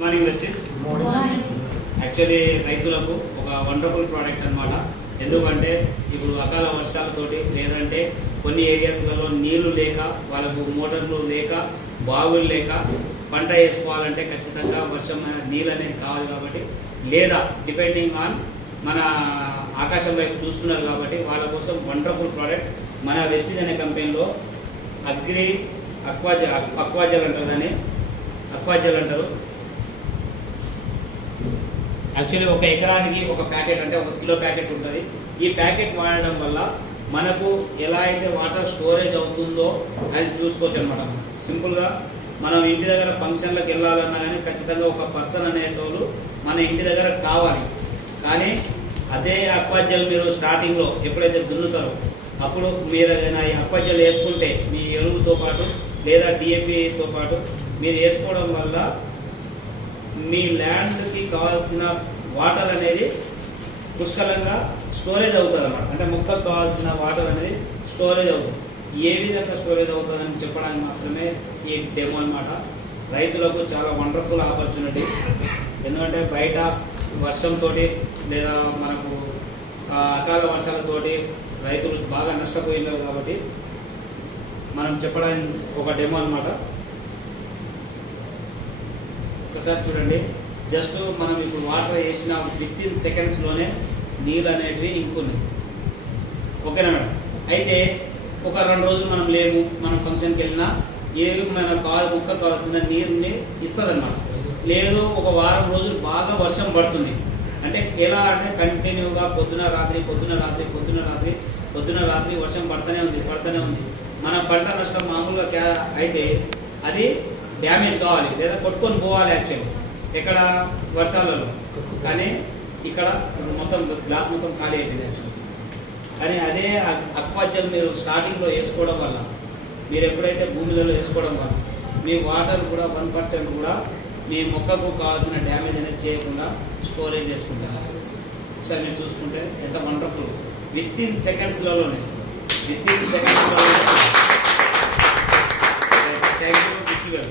Morning wastage actually రైతులకు ఒక wonderful product అన్నమాట. ఎందుకంటే ఇప్పుడు అకాల వర్షాలతోటి లేదంటే కొన్ని ఏరియాస్లలో నీళ్లు లేక వాళ్ళకు మోటార్లు లేక బావులు లేక పంట వేసుకోవాలంటే ఖచ్చితంగా వర్షం నీళ్ళు అనేది కావాలి కాబట్టి లేదా డిపెండింగ్ ఆన్ మన ఆకాశం వైపు చూస్తున్నారు కాబట్టి వాళ్ళ కోసం వండర్ఫుల్ ప్రోడక్ట్ మన వెస్టీజ్ అనే కంపెనీలో అక్వాజెల్ అంటారు, దాన్ని అక్వాజెల్ అంటారు. యాక్చువల్లీ ఒక ఎకరానికి ఒక ప్యాకెట్ అంటే 1 కిలో ప్యాకెట్ ఉంటుంది. ఈ ప్యాకెట్ వాడడం వల్ల మనకు ఎలా అయితే వాటర్ స్టోరేజ్ అవుతుందో అది చూసుకోవచ్చు అనమాట. సింపుల్గా మనం ఇంటి దగ్గర ఫంక్షన్లకు వెళ్ళాలన్నా కానీ ఖచ్చితంగా ఒక పర్సన్ అనేటోళ్ళు మన ఇంటి దగ్గర కావాలి. కానీ అదే అక్వాజెల్ మీరు స్టార్టింగ్లో ఎప్పుడైతే దున్నుతారో అప్పుడు మీరు ఈ అక్వాజెల్ వేసుకుంటే మీ ఎరువుతో పాటు లేదా డిఏపితో పాటు మీరు వేసుకోవడం వల్ల మీ ల్యాండ్కి కావాల్సిన వాటర్ అనేది పుష్కలంగా స్టోరేజ్ అవుతుంది అన్నమాట. అంటే మొక్కకు కావాల్సిన వాటర్ అనేది స్టోరేజ్ అవుతుంది. ఏ విధంగా స్టోరేజ్ అవుతుందని చెప్పడానికి మాత్రమే ఈ డెమో అన్నమాట. రైతులకు చాలా వండర్ఫుల్ ఆపర్చునిటీ. ఎందుకంటే బయట వర్షంతో లేదా మనకు అకాల వర్షాలతోటి రైతులు బాగా నష్టపోయినారు కాబట్టి మనం చెప్పడానికి ఒక డెమో అన్నమాట. ఒకసారి చూడండి, జస్ట్ మనం ఇప్పుడు వాటర్ వేసిన విత్ ఇన్ సెకండ్స్లోనే నీళ్ళు అనేటివి ఇంకున్నాయి. ఓకేనా మేడం? అయితే ఒక 2 రోజులు మనం లేము, మనం ఫంక్షన్కి వెళ్ళినా ఏవి మన మొక్క కావాల్సిన నీరుని ఇస్తుంది అనమాట. లేదు ఒక వారం రోజులు బాగా వర్షం పడుతుంది అంటే ఎలా అంటే కంటిన్యూగా పొద్దున రాత్రి వర్షం పడుతూనే ఉంది. మన పంట నష్టం మామూలుగా అయితే అది డ్యామేజ్ కావాలి లేదా కొట్టుకొని పోవాలి యాక్చువల్లీ ఎక్కడ వర్షాలలో. కానీ ఇక్కడ ఇప్పుడు మొత్తం గ్లాస్ మొత్తం ఖాళీ అయిపోయింది యాక్చువల్లీ. కానీ అదే అక్వాజెల్ మీరు స్టార్టింగ్లో వేసుకోవడం వల్ల, మీరు ఎప్పుడైతే భూమిలలో వేసుకోవడం వల్ల మీ వాటర్ కూడా 1% కూడా మీ మొక్కకు కావాల్సిన డ్యామేజ్ అనేది చేయకుండా స్టోరేజ్ చేసుకుంటారు. ఒకసారి మీరు చూసుకుంటే ఎంత వండర్ఫుల్ విత్ ఇన్ సెకండ్స్లోనే థ్యాంక్ యూ.